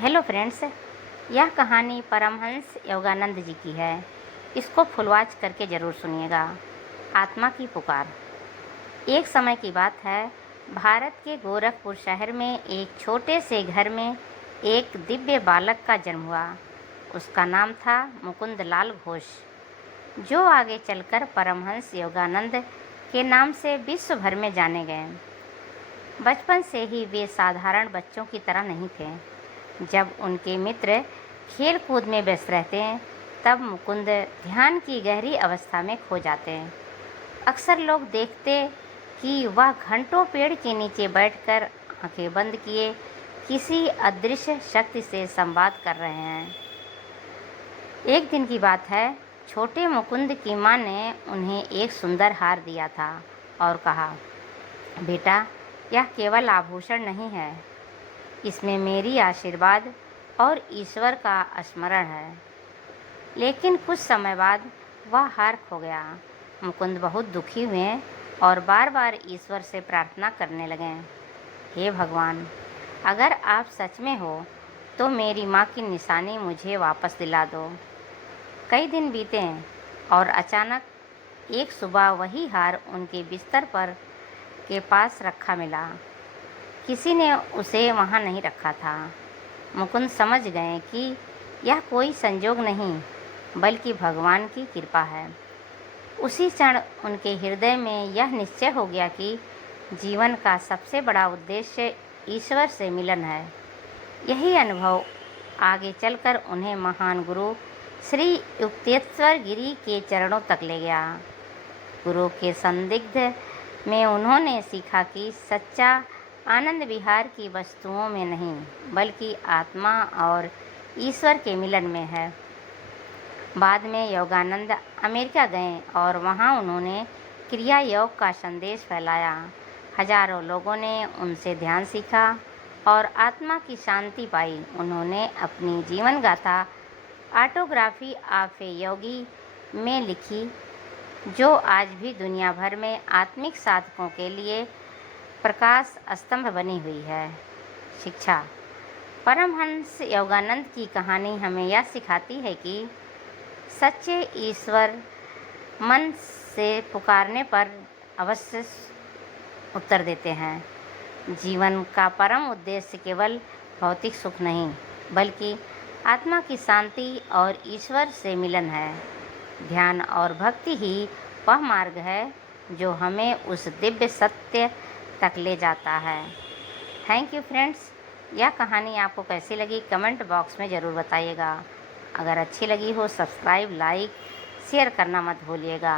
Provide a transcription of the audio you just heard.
Hello friends, यह कहानी परमहंस योगानंद जी की है। इसको फुलवाच करके ज़रूर सुनिएगा। आत्मा की पुकार। एक समय की बात है, भारत के गोरखपुर शहर में एक छोटे से घर में एक दिव्य बालक का जन्म हुआ। उसका नाम था मुकुंद लाल घोष, जो आगे चलकर परमहंस योगानंद के नाम से विश्व भर में जाने गए। बचपन से ही वे साधारण बच्चों की तरह नहीं थे। जब उनके मित्र खेल कूद में व्यस्त रहते हैं, तब मुकुंद ध्यान की गहरी अवस्था में खो जाते हैं। अक्सर लोग देखते कि वह घंटों पेड़ के नीचे बैठकर आंखें बंद किए किसी अदृश्य शक्ति से संवाद कर रहे हैं। एक दिन की बात है, छोटे मुकुंद की माँ ने उन्हें एक सुंदर हार दिया था और कहा, बेटा, यह केवल आभूषण नहीं है, इसमें मेरी आशीर्वाद और ईश्वर का स्मरण है। लेकिन कुछ समय बाद वह हार खो गया। मुकुंद बहुत दुखी हुए और बार बार ईश्वर से प्रार्थना करने लगे, हे भगवान, अगर आप सच में हो तो मेरी माँ की निशानी मुझे वापस दिला दो। कई दिन बीते और अचानक एक सुबह वही हार उनके बिस्तर पर के पास रखा मिला। किसी ने उसे वहाँ नहीं रखा था। मुकुंद समझ गए कि यह कोई संजोग नहीं, बल्कि भगवान की कृपा है। उसी क्षण उनके हृदय में यह निश्चय हो गया कि जीवन का सबसे बड़ा उद्देश्य ईश्वर से मिलन है। यही अनुभव आगे चलकर उन्हें महान गुरु श्री युक्तेश्वर गिरी के चरणों तक ले गया। गुरु के संदिग्ध में उन्होंने सीखा कि सच्चा आनंद विहार की वस्तुओं में नहीं, बल्कि आत्मा और ईश्वर के मिलन में है। बाद में योगानंद अमेरिका गए और वहाँ उन्होंने क्रिया योग का संदेश फैलाया। हजारों लोगों ने उनसे ध्यान सीखा और आत्मा की शांति पाई। उन्होंने अपनी जीवन गाथा ऑटोग्राफी ऑफ ए योगी में लिखी, जो आज भी दुनिया भर में आत्मिक साधकों के लिए प्रकाश स्तंभ बनी हुई है। शिक्षा। परमहंस योगानंद की कहानी हमें यह सिखाती है कि सच्चे ईश्वर मन से पुकारने पर अवश्य उत्तर देते हैं। जीवन का परम उद्देश्य केवल भौतिक सुख नहीं, बल्कि आत्मा की शांति और ईश्वर से मिलन है। ध्यान और भक्ति ही वह मार्ग है जो हमें उस दिव्य सत्य तक ले जाता है। Thank you friends. यह कहानी आपको कैसी लगी कमेंट बॉक्स में ज़रूर बताइएगा। अगर अच्छी लगी हो सब्सक्राइब, लाइक, शेयर करना मत भूलिएगा।